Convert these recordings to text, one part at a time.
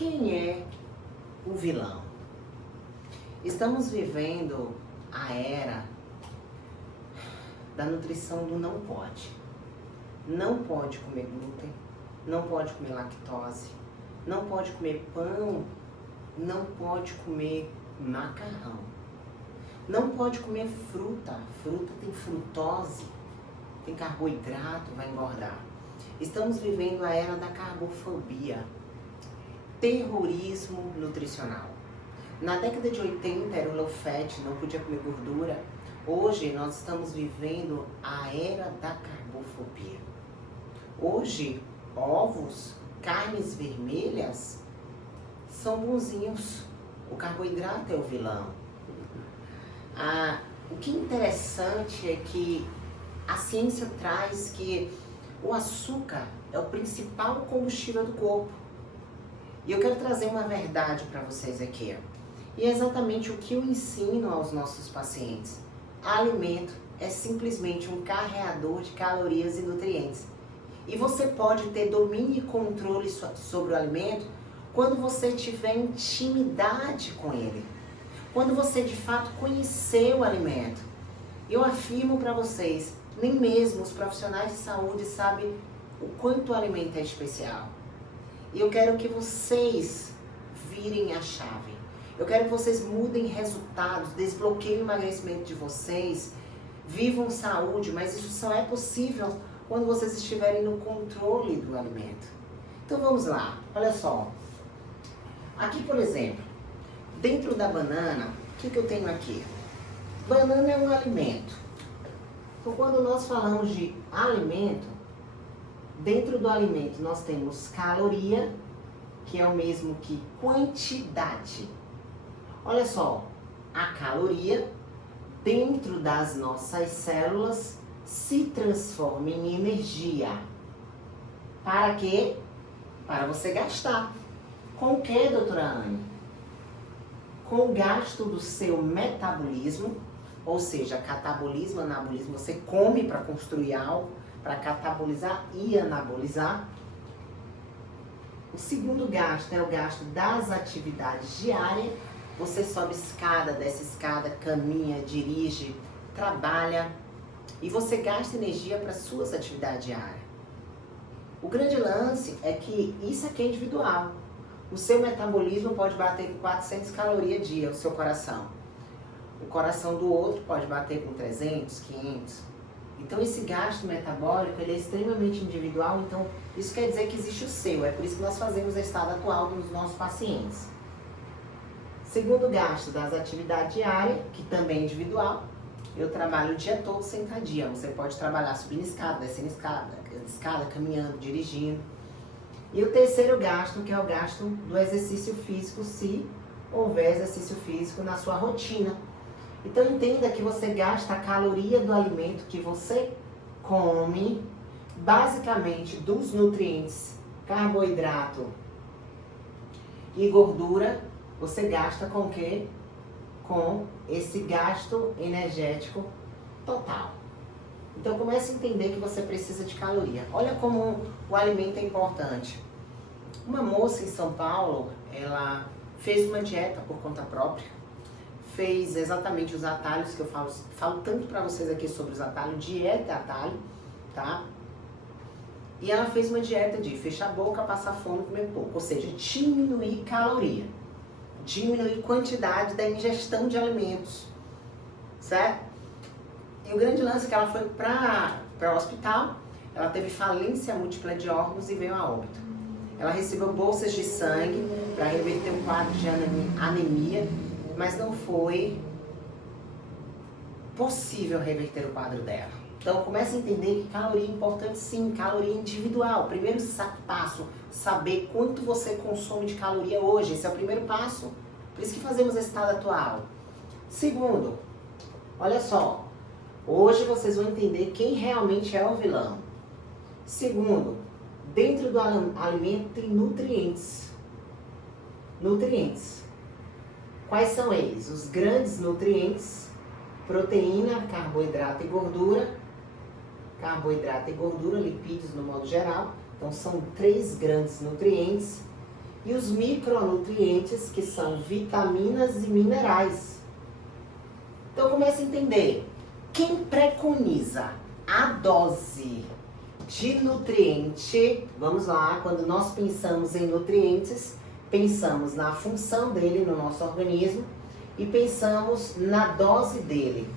Quem é o vilão? Estamos vivendo a era da nutrição do não pode. Não pode comer glúten, não pode comer lactose, não pode comer pão, não pode comer macarrão, não pode comer fruta. Fruta tem frutose, tem carboidrato, vai engordar. Estamos vivendo a era da carbofobia, terrorismo nutricional. Na década de 80 era o low fat, não podia comer gordura. Hoje nós estamos vivendo a era da carbofobia. Hoje, ovos, carnes vermelhas são bonzinhos. O carboidrato é o vilão. O que é interessante é que a ciência traz que o açúcar é o principal combustível do corpo. E eu quero trazer uma verdade para vocês aqui. E é exatamente o que eu ensino aos nossos pacientes. Alimento é simplesmente um carreador de calorias e nutrientes. E você pode ter domínio e controle sobre o alimento quando você tiver intimidade com ele. Quando você de fato conhecer o alimento. Eu afirmo para vocês, nem mesmo os profissionais de saúde sabem o quanto o alimento é especial. E eu quero que vocês virem a chave. Eu quero que vocês mudem resultados, desbloqueiem o emagrecimento de vocês, vivam saúde, mas isso só é possível quando vocês estiverem no controle do alimento. Então vamos lá, olha só. Aqui, por exemplo, dentro da banana, o que eu tenho aqui? Banana é um alimento. Então quando nós falamos de alimento, dentro do alimento nós temos caloria, que é o mesmo que quantidade. Olha só, a caloria dentro das nossas células se transforma em energia. Para quê? Para você gastar. Com o que, doutora Anne? Com o gasto do seu metabolismo, ou seja, catabolismo, anabolismo, você come para construir algo, para catabolizar e anabolizar. O segundo gasto é o gasto das atividades diárias. Você sobe escada, desce escada, caminha, dirige, trabalha e você gasta energia para suas atividades diárias. O grande lance é que isso aqui é individual. O seu metabolismo pode bater com 400 calorias dia, o seu coração. O coração do outro pode bater com 300, 500. Então esse gasto metabólico ele é extremamente individual, então isso quer dizer que existe o seu. É por isso que nós fazemos a estado atual dos nossos pacientes. Segundo gasto das atividades diárias, que também é individual, eu trabalho o dia todo sentadinha. Você pode trabalhar subindo escada, descendo escada, caminhando, dirigindo. E o terceiro gasto, que é o gasto do exercício físico, se houver exercício físico na sua rotina. Então entenda que você gasta a caloria do alimento que você come, basicamente dos nutrientes, carboidrato e gordura, você gasta com o quê? Com esse gasto energético total. Então comece a entender que você precisa de caloria. Olha como o alimento é importante. Uma moça em São Paulo, ela fez uma dieta por conta própria, fez exatamente os atalhos que eu falo tanto para vocês aqui sobre os atalhos, dieta é atalho, tá? E ela fez uma dieta de fechar a boca, passar fome, comer pouco, ou seja, diminuir caloria, diminuir quantidade da ingestão de alimentos, certo? E o grande lance é que ela foi para o hospital, ela teve falência múltipla de órgãos e veio a óbito. Ela recebeu bolsas de sangue para reverter um quadro de anemia, mas não foi possível reverter o quadro dela. Então comece a entender que caloria é importante sim, caloria individual. Primeiro passo, saber quanto você consome de caloria hoje. Esse é o primeiro passo. Por isso que fazemos esse estado atual. Segundo, olha só, hoje vocês vão entender quem realmente é o vilão. Segundo, dentro do alimento tem nutrientes. Nutrientes. Quais são eles? Os grandes nutrientes, proteína, carboidrato e gordura. Carboidrato e gordura, lipídios no modo geral. Então são 3 grandes nutrientes. e os micronutrientes, que são vitaminas e minerais. Então comece a entender. Quem preconiza a dose de nutriente, vamos lá, quando nós pensamos em nutrientes, pensamos na função dele no nosso organismo e pensamos na dose dele,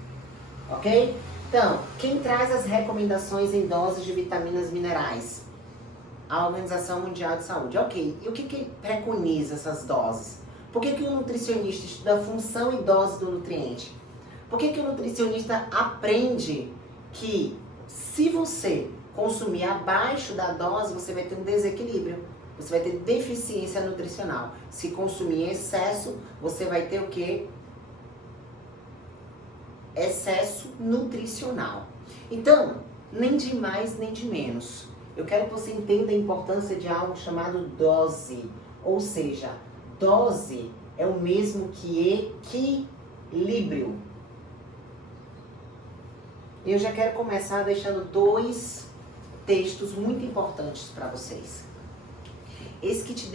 ok? Então, quem traz as recomendações em doses de vitaminas e minerais? A Organização Mundial de Saúde. Ok, e o que preconiza essas doses? Por que o nutricionista estuda a função e dose do nutriente? Por que o nutricionista aprende que se você consumir abaixo da dose, você vai ter um desequilíbrio, você vai ter deficiência nutricional. Se consumir em excesso, você vai ter o quê? Excesso nutricional. Então, nem de mais nem de menos. Eu quero que você entenda a importância de algo chamado dose. Ou seja, dose é o mesmo que equilíbrio. Eu já quero começar deixando 2 textos muito importantes para vocês. Esse que te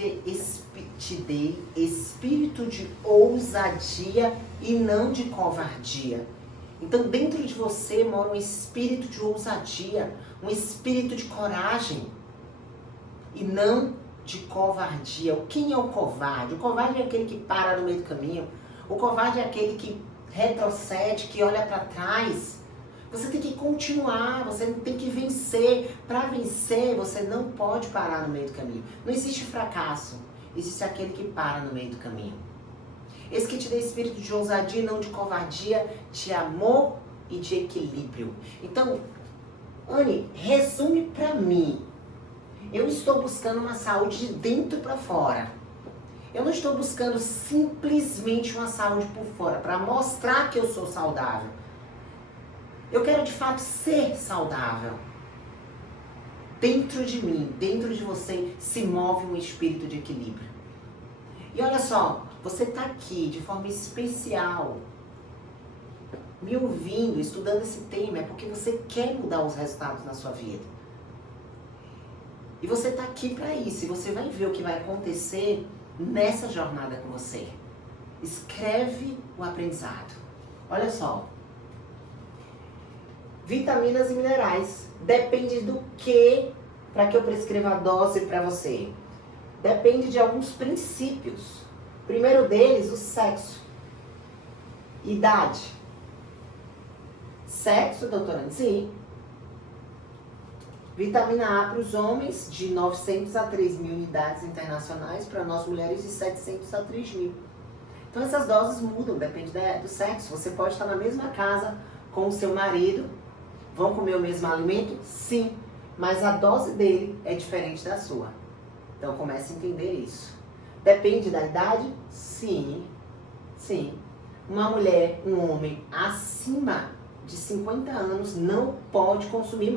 dei espírito de ousadia e não de covardia. Então dentro de você mora um espírito de ousadia, um espírito de coragem e não de covardia. Quem é o covarde? O covarde é aquele que para no meio do caminho. O covarde é aquele que retrocede, que olha para trás. Você tem que continuar, você tem que vencer. Para vencer, você não pode parar no meio do caminho. Não existe fracasso, existe aquele que para no meio do caminho. Esse que te dá espírito de ousadia, não de covardia, de amor e de equilíbrio. Então, Anne, resume para mim. Eu estou buscando uma saúde de dentro para fora. Eu não estou buscando simplesmente uma saúde por fora, para mostrar que eu sou saudável. Eu quero de fato ser saudável. Dentro de mim, dentro de você, se move um espírito de equilíbrio. E olha só, você está aqui de forma especial, me ouvindo, estudando esse tema, é porque você quer mudar os resultados na sua vida. E você está aqui para isso, e você vai ver o que vai acontecer nessa jornada com você. Escreve o aprendizado. Olha só. Vitaminas e minerais. Depende do que para que eu prescreva a dose para você. Depende de alguns princípios. Primeiro deles, o sexo. Idade. Sexo, doutorando? Sim. Vitamina A para os homens, de 900 a 3.000 unidades internacionais. Para nós mulheres, de 700 a 3.000. Então essas doses mudam, depende do sexo. Você pode estar na mesma casa com o seu marido. Vão comer o mesmo alimento? Sim. Mas a dose dele é diferente da sua. Então comece a entender isso. Depende da idade? Sim. Sim. Uma mulher, um homem acima de 50 anos não pode consumir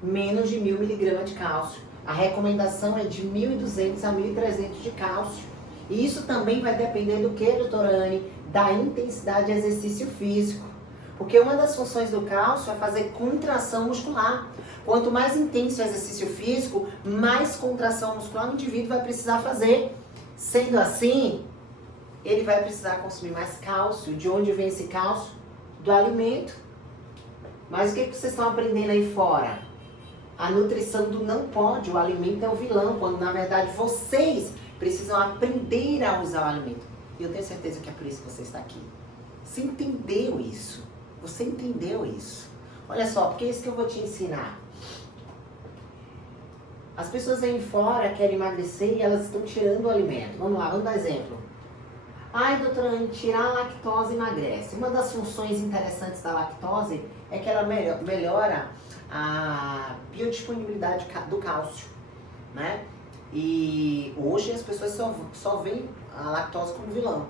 menos de 1.000 miligramas de cálcio. A recomendação é de 1.200 a 1.300 de cálcio. E isso também vai depender do que, doutora Anne? Da intensidade de exercício físico. Porque uma das funções do cálcio é fazer contração muscular. Quanto mais intenso o exercício físico, mais contração muscular o indivíduo vai precisar fazer. Sendo assim, ele vai precisar consumir mais cálcio. De onde vem esse cálcio? Do alimento. Mas o que vocês estão aprendendo aí fora? A nutrição do não pode, o alimento é o vilão, quando na verdade vocês precisam aprender a usar o alimento. E eu tenho certeza que é por isso que você está aqui. Você entendeu isso? Você entendeu isso? Olha só, porque é isso que eu vou te ensinar. As pessoas aí fora querem emagrecer e elas estão tirando o alimento. Vamos lá, vamos dar exemplo. Ai, doutora Anne, tirar a lactose emagrece. Uma das funções interessantes da lactose é que ela melhora a biodisponibilidade do cálcio, né? E hoje as pessoas só veem a lactose como vilão.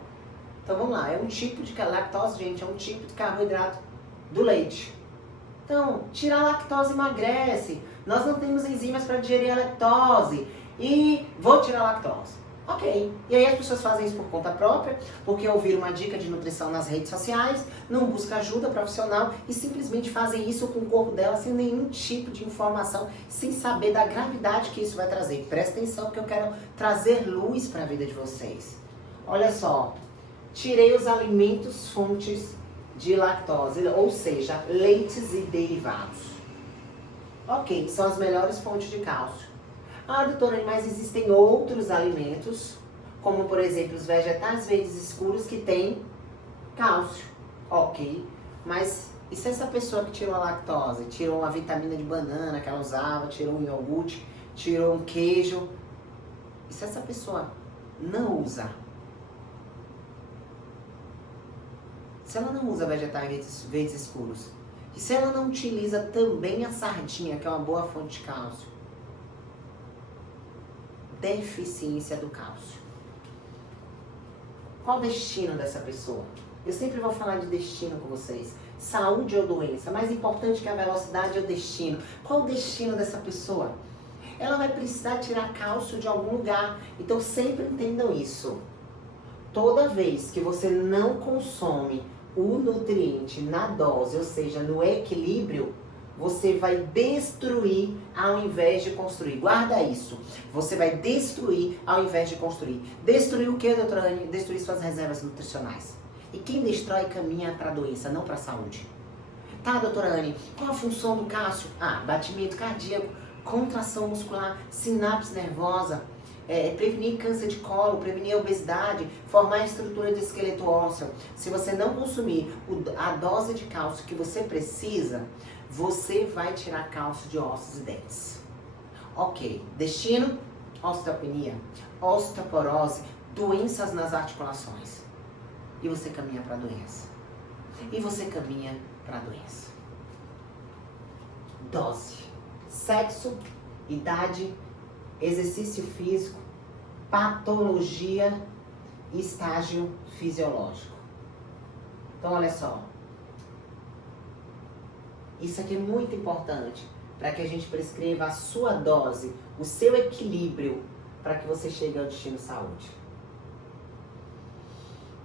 Então vamos lá, é um tipo de lactose, gente, é um tipo de carboidrato do leite. Então, tirar a lactose emagrece. Nós não temos enzimas para digerir a lactose. E vou tirar a lactose. Ok. E aí as pessoas fazem isso por conta própria, porque ouviram uma dica de nutrição nas redes sociais, não buscam ajuda profissional e simplesmente fazem isso com o corpo dela sem nenhum tipo de informação, sem saber da gravidade que isso vai trazer. Presta atenção porque eu quero trazer luz para a vida de vocês. Olha só, tirei os alimentos fontes de lactose, ou seja, leites e derivados. Ok, são as melhores fontes de cálcio. Ah, doutora, mas existem outros alimentos, como por exemplo os vegetais verdes escuros que têm cálcio. Ok, mas e se essa pessoa que tirou a lactose, tirou a vitamina de banana que ela usava, tirou um iogurte, tirou um queijo, e se essa pessoa não usa? Se ela não usa vegetais verdes escuros, e se ela não utiliza também a sardinha, que é uma boa fonte de cálcio? Deficiência do cálcio. Qual o destino dessa pessoa? Eu sempre vou falar de destino com vocês. Saúde ou doença? Mais importante que a velocidade é o destino. Qual o destino dessa pessoa? Ela vai precisar tirar cálcio de algum lugar. Então sempre entendam isso. Toda vez que você não consome o nutriente na dose, ou seja, no equilíbrio, você vai destruir ao invés de construir. Guarda isso. Você vai destruir ao invés de construir. Destruir o que, doutora Anne? Destruir suas reservas nutricionais. E quem destrói caminha para a doença, não para a saúde. Tá, doutora Anne, qual a função do cálcio? Ah, batimento cardíaco, contração muscular, sinapse nervosa, prevenir câncer de colo, prevenir a obesidade, formar estrutura de esqueleto ósseo. Se você não consumir a dose de cálcio que você precisa, você vai tirar cálcio de ossos e dentes. Ok, destino, osteopenia, osteoporose, doenças nas articulações. E você caminha para a doença. E você caminha para a doença. Dose, sexo, idade, exercício físico, patologia e estágio fisiológico. Então, olha só. Isso aqui é muito importante para que a gente prescreva a sua dose, o seu equilíbrio, para que você chegue ao destino saúde.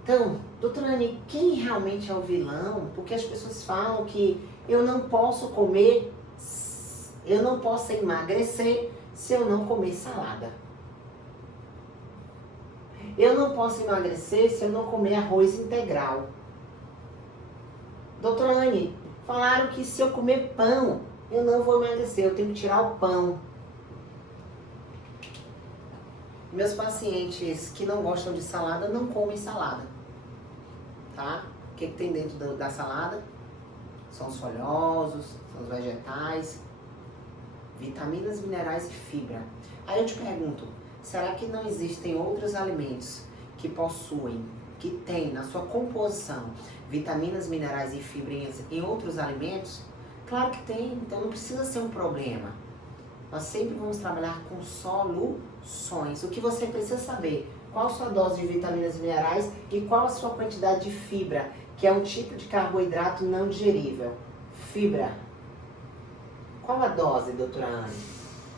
Então, doutora Anne, quem realmente é o vilão? Porque as pessoas falam que eu não posso comer, eu não posso emagrecer se eu não comer salada. Eu não posso emagrecer se eu não comer arroz integral. Doutora Anne, falaram que se eu comer pão, eu não vou emagrecer, eu tenho que tirar o pão. Meus pacientes que não gostam de salada, não comem salada. Tá? O que tem dentro da salada? São os folhosos, são os vegetais, vitaminas, minerais e fibra. Aí eu te pergunto, será que não existem outros alimentos que possuem, que tem na sua composição vitaminas, minerais e fibrinhas em outros alimentos? Claro que tem, então não precisa ser um problema. Nós sempre vamos trabalhar com soluções. O que você precisa saber, qual a sua dose de vitaminas e minerais e qual a sua quantidade de fibra, que é um tipo de carboidrato não digerível. Fibra. Qual a dose, doutora Anne?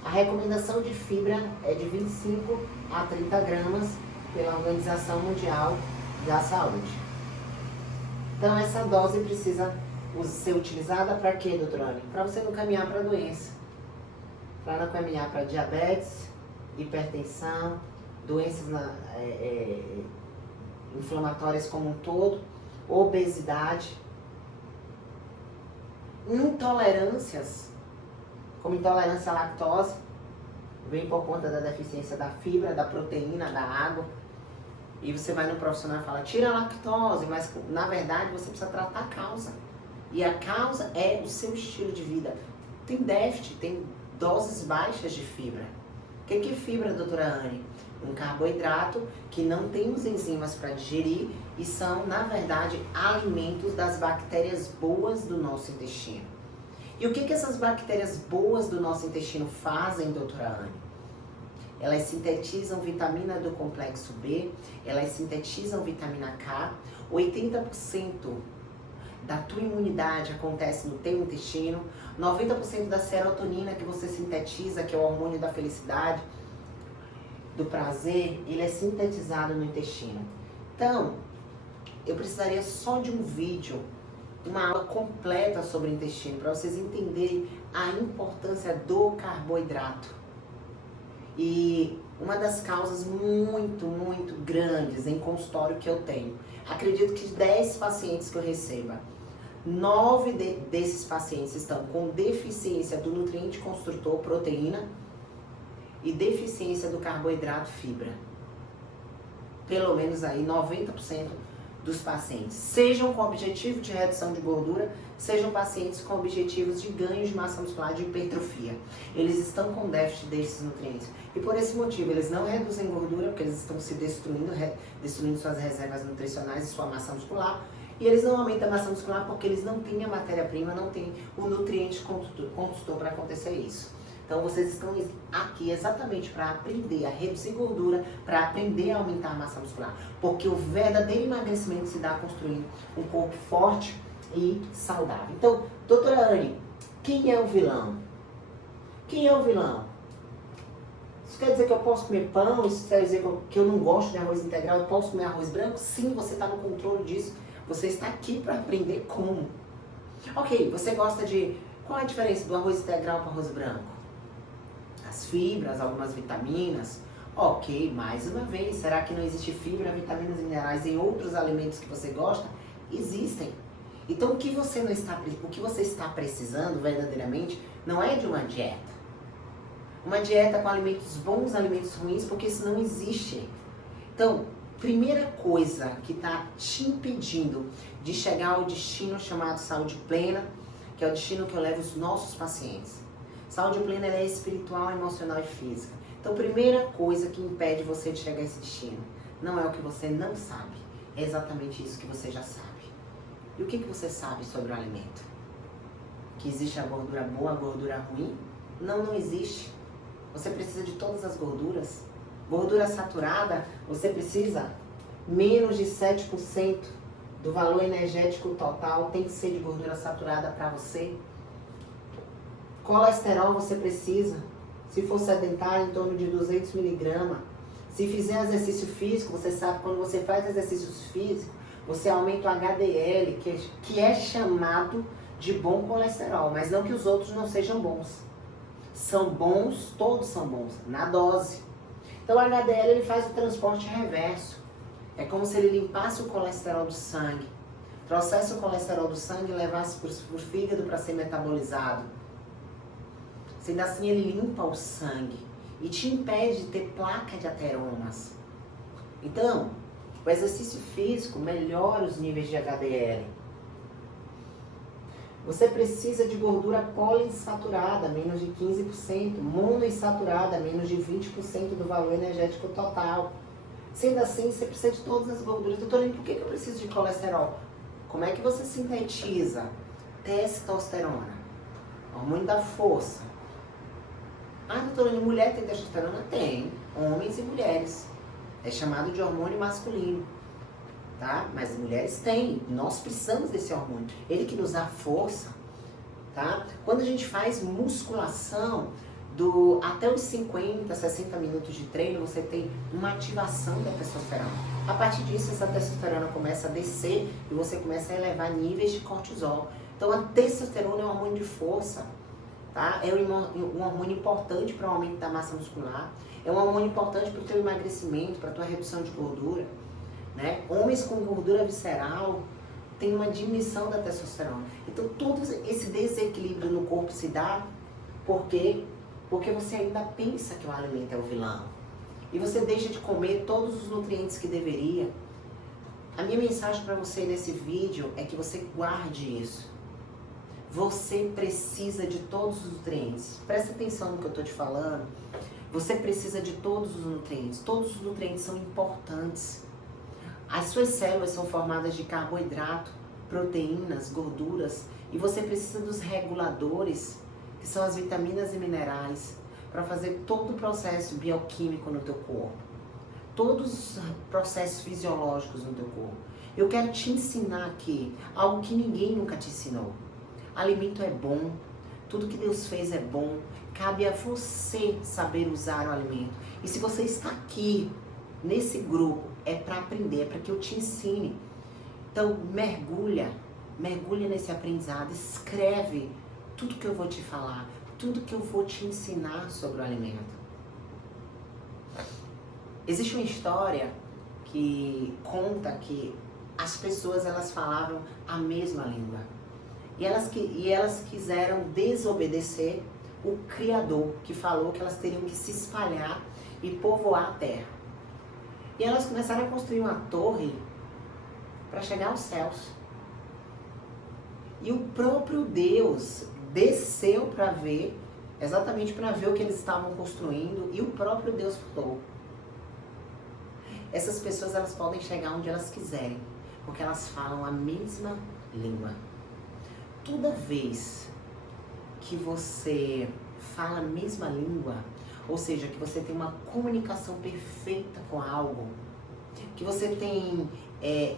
A recomendação de fibra é de 25 a 30 gramas pela Organização Mundial da Saúde. Então essa dose precisa ser utilizada para quê, doutora Anne? Para você não caminhar para a doença. Para não caminhar para diabetes, hipertensão, doenças inflamatórias como um todo, obesidade, intolerâncias, como intolerância à lactose, vem por conta da deficiência da fibra, da proteína, da água. E você vai no profissional e fala, tira a lactose, mas na verdade você precisa tratar a causa. E a causa é o seu estilo de vida. Tem déficit, tem doses baixas de fibra. O que é fibra, doutora Anne? Um carboidrato que não temos enzimas para digerir e são, na verdade, alimentos das bactérias boas do nosso intestino. E o que essas bactérias boas do nosso intestino fazem, doutora Anne? Elas sintetizam vitamina do complexo B, elas sintetizam vitamina K, 80% da tua imunidade acontece no teu intestino, 90% da serotonina que você sintetiza, que é o hormônio da felicidade, do prazer, ele é sintetizado no intestino. Então, eu precisaria só de um vídeo, uma aula completa sobre o intestino, para vocês entenderem a importância do carboidrato. E uma das causas muito, muito grandes em consultório que eu tenho, acredito que 10 pacientes que eu receba, 9 desses pacientes estão com deficiência do nutriente construtor, proteína, e deficiência do carboidrato, fibra. Pelo menos aí 90% dos pacientes, sejam com objetivo de redução de gordura, sejam pacientes com objetivos de ganho de massa muscular, de hipertrofia. Eles estão com déficit desses nutrientes. E por esse motivo, eles não reduzem gordura, porque eles estão se destruindo suas reservas nutricionais e sua massa muscular. E eles não aumentam a massa muscular porque eles não têm a matéria-prima, não têm o nutriente construtor para acontecer isso. Então vocês estão aqui exatamente para aprender a reduzir gordura, para aprender a aumentar a massa muscular. Porque o verdadeiro emagrecimento se dá construindo um corpo forte e saudável. Então, doutora Anne, quem é o vilão? Quem é o vilão? Isso quer dizer que eu posso comer pão? Isso quer dizer que eu não gosto de arroz integral? Eu posso comer arroz branco? Sim, você está no controle disso. Você está aqui para aprender como. Ok, você gosta de... Qual é a diferença do arroz integral para o arroz branco? As fibras, algumas vitaminas. Ok, mais uma vez, será que não existe fibra, vitaminas e minerais em outros alimentos que você gosta? Existem. Então o que você está precisando verdadeiramente não é de uma dieta. Uma dieta com alimentos bons, alimentos ruins, porque isso não existe. Então, primeira coisa que está te impedindo de chegar ao destino chamado saúde plena, que é o destino que eu levo os nossos pacientes. Saúde plena é espiritual, emocional e física. Então, primeira coisa que impede você de chegar a esse destino não é o que você não sabe, é exatamente isso que você já sabe. E o que você sabe sobre o alimento? Que existe a gordura boa, a gordura ruim? Não, não existe. Você precisa de todas as gorduras. Gordura saturada, você precisa menos de 7% do valor energético total tem que ser de gordura saturada para você. Colesterol você precisa, se for sedentário, em torno de 200 miligramas. Se fizer exercício físico, você sabe que quando você faz exercício físico, você aumenta o HDL, que é chamado de bom colesterol, mas não que os outros não sejam bons. São bons, todos são bons, na dose. Então o HDL ele faz o transporte reverso. É como se ele limpasse o colesterol do sangue, trouxesse o colesterol do sangue e levasse para o fígado para ser metabolizado. Sendo assim, ele limpa o sangue e te impede de ter placa de ateromas. Então, o exercício físico melhora os níveis de HDL. Você precisa de gordura poliinsaturada, menos de 15%, monoinsaturada, menos de 20% do valor energético total. Sendo assim, você precisa de todas as gorduras. Doutora, por que eu preciso de colesterol? Como é que você sintetiza testosterona, hormônio da força? Ah, doutora, mulher tem testosterona? Tem, homens e mulheres. É chamado de hormônio masculino, tá? Mas mulheres têm, nós precisamos desse hormônio. Ele que nos dá força, tá? Quando a gente faz musculação, até os 50, 60 minutos de treino, você tem uma ativação da testosterona. A partir disso, essa testosterona começa a descer e você começa a elevar níveis de cortisol. Então, a testosterona é um hormônio de força. Tá? É um hormônio importante para o aumento da massa muscular, é um hormônio importante para o teu emagrecimento, para a tua redução de gordura, né? Homens com gordura visceral têm uma diminuição da testosterona. Então todo esse desequilíbrio no corpo se dá porque você ainda pensa que o alimento é o vilão e você deixa de comer todos os nutrientes que deveria. A minha mensagem para você nesse vídeo é que você guarde isso. Você precisa de todos os nutrientes. Presta atenção no que eu estou te falando. Você precisa de todos os nutrientes. Todos os nutrientes são importantes. As suas células são formadas de carboidrato, proteínas, gorduras. E você precisa dos reguladores, que são as vitaminas e minerais, para fazer todo o processo bioquímico no teu corpo. Todos os processos fisiológicos no teu corpo. Eu quero te ensinar aqui algo que ninguém nunca te ensinou. Alimento é bom, Tudo que Deus fez é bom. Cabe a você saber usar o alimento. E se você está aqui, nesse grupo, é para aprender, é para que eu te ensine. Então, mergulha nesse aprendizado. Escreve tudo que eu vou te falar, tudo que eu vou te ensinar sobre o alimento. Existe uma história que conta que as pessoas, elas falavam a mesma língua. E elas quiseram desobedecer o Criador, que falou que elas teriam que se espalhar e povoar a terra. E elas começaram a construir uma torre para chegar aos céus. E o próprio Deus desceu para ver, exatamente para ver o que eles estavam construindo, e o próprio Deus falou: essas pessoas, elas podem chegar onde elas quiserem, porque elas falam a mesma língua. Toda vez que você fala a mesma língua, ou seja, que você tem uma comunicação perfeita com algo, que você tem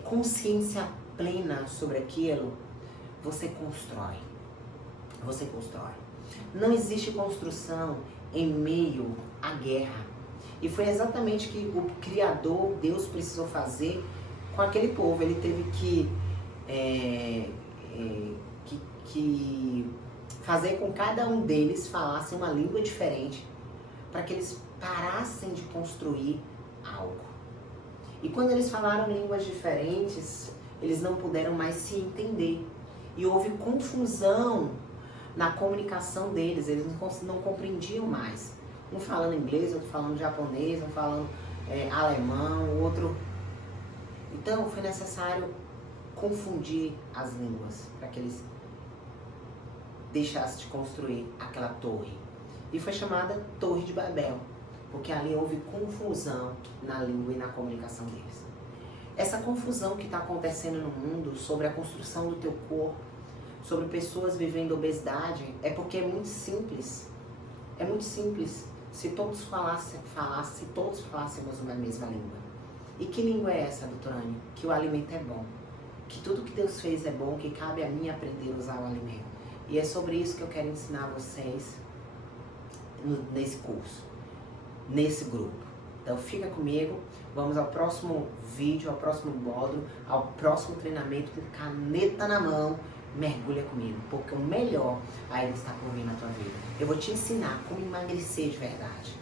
consciência plena sobre aquilo, você constrói. Você constrói. Não existe construção em meio à guerra. E foi exatamente o que o Criador, Deus, precisou fazer com aquele povo. Ele teve que fazer com que cada um deles falasse uma língua diferente, para que eles parassem de construir algo. E quando eles falaram línguas diferentes, eles não puderam mais se entender. E houve confusão na comunicação deles, eles não compreendiam mais. Um falando inglês, outro falando japonês, um falando alemão, outro... Então foi necessário confundir as línguas para que eles deixassem de construir aquela torre. E foi chamada Torre de Babel, porque ali houve confusão na língua e na comunicação deles. Essa confusão que está acontecendo no mundo sobre a construção do teu corpo, sobre pessoas vivendo obesidade, é porque é muito simples. É muito simples. Se todos se todos falássemos uma mesma língua. E que língua é essa, doutora Anne? Que o alimento é bom. Que tudo que Deus fez é bom, que cabe a mim aprender a usar o alimento. E é sobre isso que eu quero ensinar vocês nesse curso, nesse grupo. Então fica comigo, vamos ao próximo vídeo, ao próximo módulo, ao próximo treinamento com caneta na mão. Mergulha comigo, porque o melhor ainda está por vir na tua vida. Eu vou te ensinar como emagrecer de verdade.